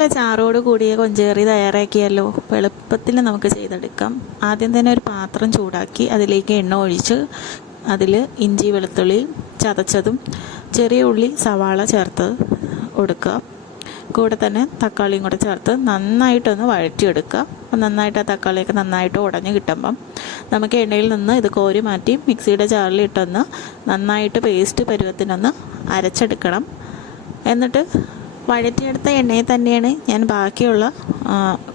നല്ല ചാറോട് കൂടിയ കൊഞ്ചേറി തയ്യാറാക്കിയല്ലോ. എളുപ്പത്തിൽ നമുക്ക് ചെയ്തെടുക്കാം. ആദ്യം തന്നെ ഒരു പാത്രം ചൂടാക്കി അതിലേക്ക് എണ്ണ ഒഴിച്ച് അതിൽ ഇഞ്ചി വെളുത്തുള്ളി ചതച്ചതും ചെറിയ ഉള്ളി സവാള ചേർത്ത് കൊടുക്കുക. കൂടെ തന്നെ തക്കാളിയും കൂടെ ചേർത്ത് നന്നായിട്ടൊന്ന് വഴറ്റിയെടുക്കുക. അപ്പം നന്നായിട്ട് ആ തക്കാളിയൊക്കെ നന്നായിട്ട് ഉടഞ്ഞു കിട്ടുമ്പം നമുക്ക് എണ്ണയിൽ നിന്ന് ഇത് കോരി മാറ്റി മിക്സിയുടെ ജാറിലിട്ടൊന്ന് നന്നായിട്ട് പേസ്റ്റ് പരുവത്തിനൊന്ന് അരച്ചെടുക്കണം. എന്നിട്ട് വഴറ്റിയെടുത്ത എണ്ണയിൽ തന്നെയാണ് ഞാൻ ബാക്കിയുള്ള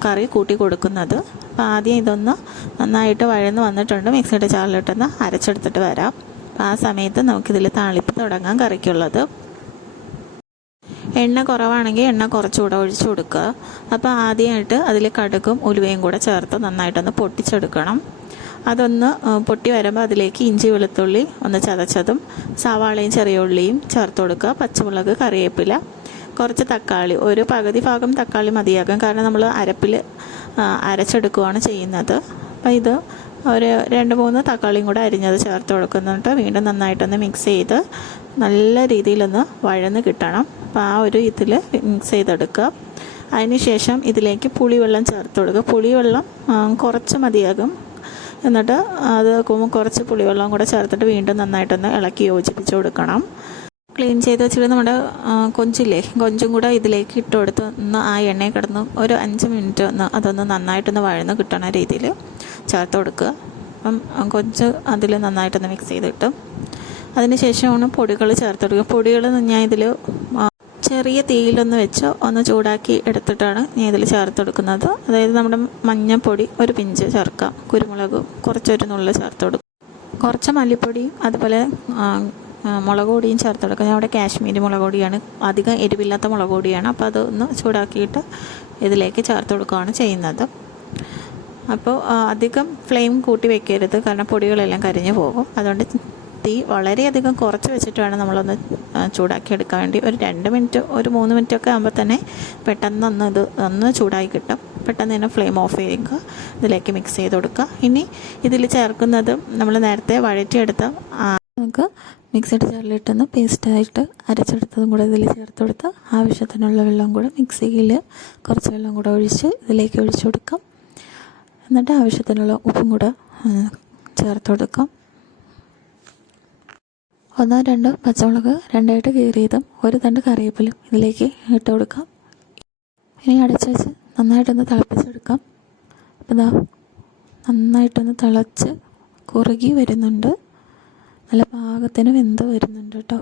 കറി കൂട്ടി കൊടുക്കുന്നത്. അപ്പോൾ ആദ്യം ഇതൊന്ന് നന്നായിട്ട് വഴന്ന് വന്നിട്ടുണ്ട്. മിക്സിയുടെ ചാറിലിട്ടൊന്ന് അരച്ചെടുത്തിട്ട് വരാം. അപ്പോൾ ആ സമയത്ത് നമുക്കിതിൽ താളിപ്പ് തുടങ്ങാം കറിക്കുള്ളത്. എണ്ണ കുറവാണെങ്കിൽ എണ്ണ കുറച്ചുകൂടെ ഒഴിച്ചു കൊടുക്കുക. അപ്പോൾ ആദ്യമായിട്ട് അതിൽ കടുകും ഉലുവയും കൂടെ ചേർത്ത് നന്നായിട്ടൊന്ന് പൊട്ടിച്ചെടുക്കണം. അതൊന്ന് പൊട്ടി വരുമ്പോൾ അതിലേക്ക് ഇഞ്ചി വെളുത്തുള്ളി ഒന്ന് ചതച്ചതും സവാളയും ചെറിയ ഉള്ളിയും ചേർത്ത് കൊടുക്കുക. പച്ചമുളക് കറിവേപ്പില കുറച്ച് തക്കാളി ഒരു പകുതി ഭാഗം തക്കാളി മതിയാകും. കാരണം നമ്മൾ അരപ്പിൽ അരച്ചെടുക്കുകയാണ് ചെയ്യുന്നത്. അപ്പോൾ ഇത് ഒരു രണ്ട് മൂന്ന് തക്കാളിയും കൂടെ അരിഞ്ഞത് ചേർത്ത് കൊടുക്കുന്നുണ്ട്. വീണ്ടും നന്നായിട്ടൊന്ന് മിക്സ് ചെയ്ത് നല്ല രീതിയിലൊന്ന് വഴന്ന് കിട്ടണം. അപ്പോൾ ആ ഒരു ഇതിൽ മിക്സ് ചെയ്തെടുക്കുക. അതിനുശേഷം ഇതിലേക്ക് പുളിവെള്ളം ചേർത്ത് കൊടുക്കുക. പുളിവെള്ളം കുറച്ച് മതിയാകും. എന്നിട്ട് അത് കുറച്ച് പുളിവെള്ളം കൂടെ ചേർത്തിട്ട് വീണ്ടും നന്നായിട്ടൊന്ന് ഇളക്കി യോജിപ്പിച്ച് കൊടുക്കണം. ക്ലീൻ ചെയ്ത് വെച്ചിട്ട് നമ്മുടെ കൊഞ്ചില്ലേ? കൊഞ്ചും കൂടെ ഇതിലേക്ക് ഇട്ട് കൊടുത്ത് ഒന്ന് ആ എണ്ണയിൽ കിടന്ന് ഒരു അഞ്ച് മിനിറ്റ് ഒന്ന് അതൊന്ന് നന്നായിട്ടൊന്ന് വഴന്ന് കിട്ടണ രീതിയിൽ ചേർത്ത് കൊടുക്കുക. അപ്പം കൊഞ്ച് അതിൽ നന്നായിട്ടൊന്ന് മിക്സ് ചെയ്തിട്ട് അതിന് ശേഷമാണ് പൊടികൾ ചേർത്ത് കൊടുക്കുക. പൊടികൾ ഞാൻ ഇതിൽ ചെറിയ തീയിലൊന്ന് വെച്ച് ഒന്ന് ചൂടാക്കി എടുത്തിട്ടാണ് ഞാൻ ഇതിൽ ചേർത്ത് കൊടുക്കുന്നത്. അതായത് നമ്മുടെ മഞ്ഞൾപ്പൊടി ഒരു പിഞ്ച് ചേർക്കാം കുരുമുളക് കുറച്ചൊരു നുള്ളിൽ ചേർത്ത് കൊടുക്കും കുറച്ച് മല്ലിപ്പൊടിയും അതുപോലെ മുളക് പൊടിയും ചേർത്ത് കൊടുക്കുക ഞാൻ ഇവിടെ കാശ്മീരി മുളക് പൊടിയാണ്. അധികം എരിവില്ലാത്ത മുളക് പൊടിയാണ്. അപ്പോൾ അതൊന്ന് ചൂടാക്കിയിട്ട് ഇതിലേക്ക് ചേർത്ത് കൊടുക്കുകയാണ് ചെയ്യുന്നത്. അപ്പോൾ അധികം ഫ്ലെയിം കൂട്ടി വെക്കരുത്. കാരണം പൊടികളെല്ലാം കരിഞ്ഞു പോകും. അതുകൊണ്ട് തീ വളരെയധികം കുറച്ച് വെച്ചിട്ട് വേണം നമ്മളൊന്ന് ചൂടാക്കി എടുക്കാൻ വേണ്ടി. ഒരു രണ്ട് മിനിറ്റ് ഒരു മൂന്ന് മിനിറ്റ് ഒക്കെ ആകുമ്പോൾ തന്നെ പെട്ടെന്ന് ഒന്ന് ഇത് ഒന്ന് ചൂടായി കിട്ടും. പെട്ടെന്ന് തന്നെ ഫ്ലെയിം ഓഫ് ചെയ്യുക. ഇതിലേക്ക് മിക്സ് ചെയ്ത് കൊടുക്കുക. ഇനി ഇതിൽ ചേർക്കുന്നത് നമ്മൾ നേരത്തെ വഴറ്റിയെടുത്ത നമുക്ക് മിക്സിയുടെ ജാറിലിട്ടൊന്ന് പേസ്റ്റായിട്ട് അരച്ചെടുത്തതും കൂടെ ഇതിൽ ചേർത്ത് കൊടുത്ത് ആവശ്യത്തിനുള്ള വെള്ളം കൂടെ മിക്സിയിൽ കുറച്ച് വെള്ളം കൂടെ ഒഴിച്ച് ഇതിലേക്ക് ഒഴിച്ചു കൊടുക്കാം. എന്നിട്ട് ആവശ്യത്തിനുള്ള ഉപ്പും കൂടെ ചേർത്ത് കൊടുക്കാം. ഒന്നോ രണ്ടോ പച്ചമുളക് രണ്ടായിട്ട് കീറിയതും ഒരു തണ്ട് കറിവേപ്പിലും ഇതിലേക്ക് ഇട്ട് കൊടുക്കാം. ഇനി അടച്ച് വെച്ച് നന്നായിട്ടൊന്ന് തിളപ്പിച്ചെടുക്കാം. അപ്പം ഇതാ നന്നായിട്ടൊന്ന് തിളച്ച് കുറുകി വരുന്നുണ്ട്. നല്ല പാകത്തിന് വെന്ത് വരുന്നുണ്ട് കേട്ടോ.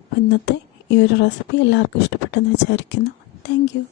അപ്പോൾ ഇന്നത്തെ ഈ ഒരു റെസിപ്പി എല്ലാവർക്കും ഇഷ്ടപ്പെട്ടെന്ന് വിചാരിക്കുന്നു. Thank you